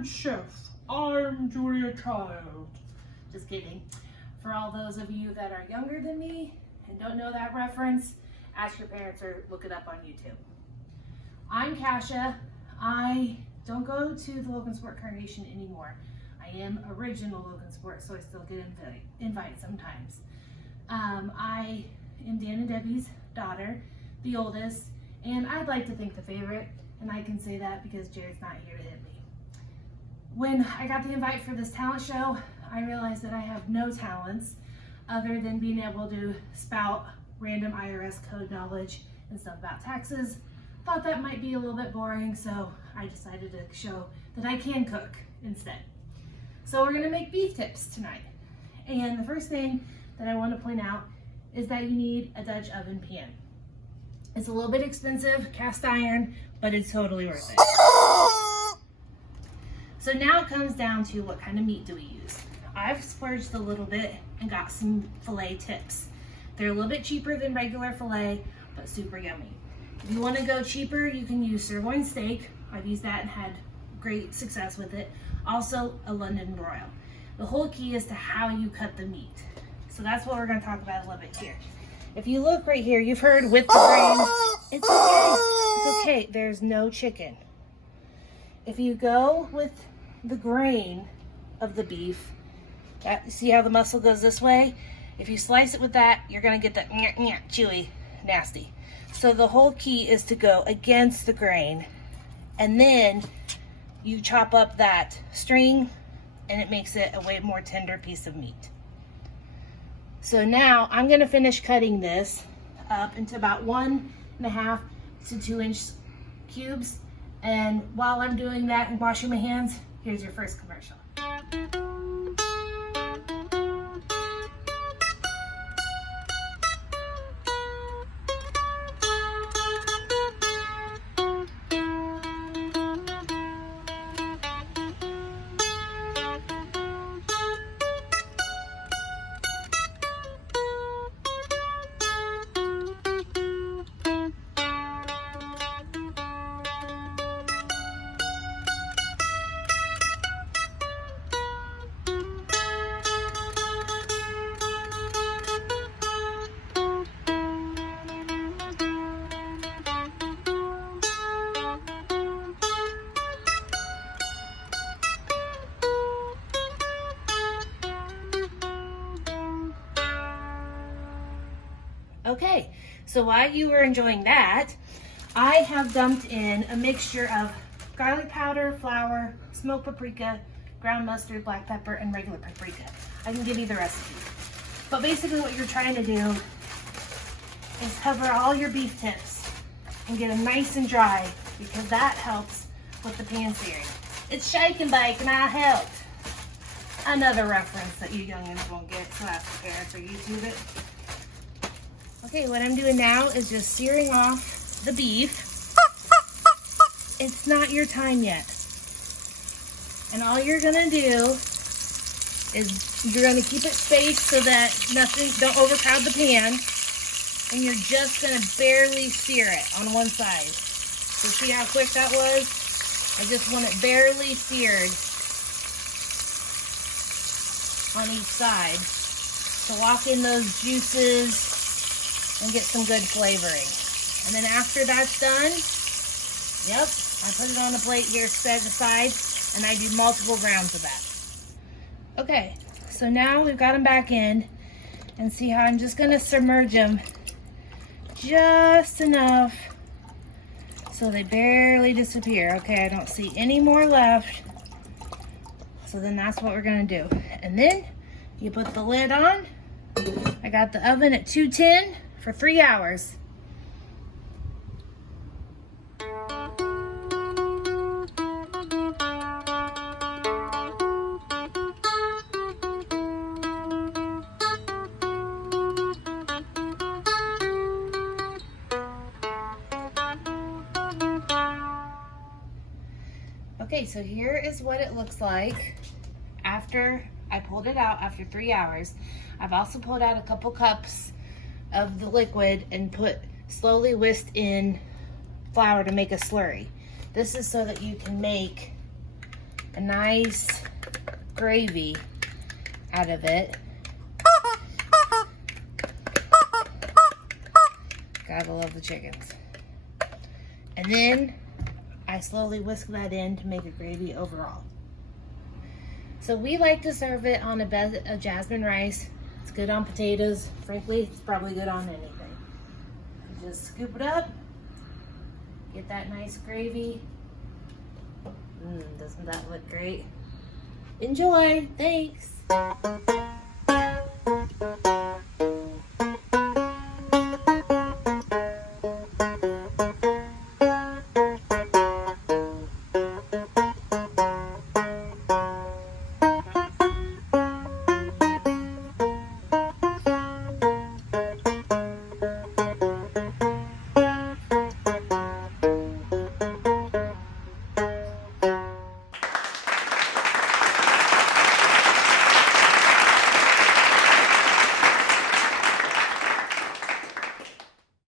I'm Chef. I'm Julia Child. Just kidding. For all those of you that are younger than me and don't know that reference, ask your parents or look it up on YouTube. I'm Cassia. I don't go to the Logan Sport congregation anymore. I am original Logan Sport, so I still get invites sometimes. I am Dan and Debbie's daughter, the oldest, and I'd like to think the favorite, and I can say that because Jared's not here to hit me. When I got the invite for this talent show, I realized that I have no talents other than being able to spout random IRS code knowledge and stuff about taxes. Thought that might be a little bit boring, so I decided to show that I can cook instead. So we're gonna make beef tips tonight. And the first thing that I want to point out is that you need a Dutch oven pan. It's a little bit expensive, cast iron, but it's totally worth it. So now it comes down to what kind of meat do we use. I've splurged a little bit and got some filet tips. They're a little bit cheaper than regular filet, but super yummy. If you want to go cheaper, you can use sirloin steak. I've used that and had great success with it. Also a London broil. The whole key is to how you cut the meat. So that's what we're going to talk about a little bit here. If you look right here, you've heard with the grain. It's okay. It's okay. There's no chicken. If you go with the grain of the beef, see how the muscle goes this way? If you slice it with that, you're going to get that chewy, nasty. So the whole key is to go against the grain, and then you chop up that string, and it makes it a way more tender piece of meat. So now I'm going to finish cutting this up into about 1.5 to 2 inch cubes. And while I'm doing that and washing my hands, here's your first commercial. Okay, so while you were enjoying that, I have dumped in a mixture of garlic powder, flour, smoked paprika, ground mustard, black pepper, and regular paprika. I can give you the recipe. But basically what you're trying to do is cover all your beef tips and get them nice and dry, because that helps with the pan searing. It's shake and bake and I helped. Another reference that you youngins won't get, so ask your parents or YouTube it. Okay, what I'm doing now is just searing off the beef. It's not your time yet. And all you're gonna do is you're gonna keep it spaced so that don't overcrowd the pan. And you're just gonna barely sear it on one side. So see how quick that was? I just want it barely seared on each side to lock in those juices and get some good flavoring. And then after that's done, yep, I put it on a plate here set aside, and I do multiple rounds of that. Okay, so now we've got them back in, and see how I'm just gonna submerge them just enough so they barely disappear. Okay, I don't see any more left. So then that's what we're gonna do. And then you put the lid on. I got the oven at 210 for 3 hours. Okay, so here is what it looks like after I pulled it out after 3 hours. I've also pulled out a couple cups of the liquid and slowly whisked in flour to make a slurry. This is so that you can make a nice gravy out of it. Gotta love the chickens. And then I slowly whisk that in to make a gravy overall. So we like to serve it on a bed of jasmine rice. It's good on potatoes. Frankly, it's probably good on anything. You just scoop it up, get that nice gravy. Doesn't that look great? Enjoy, thanks.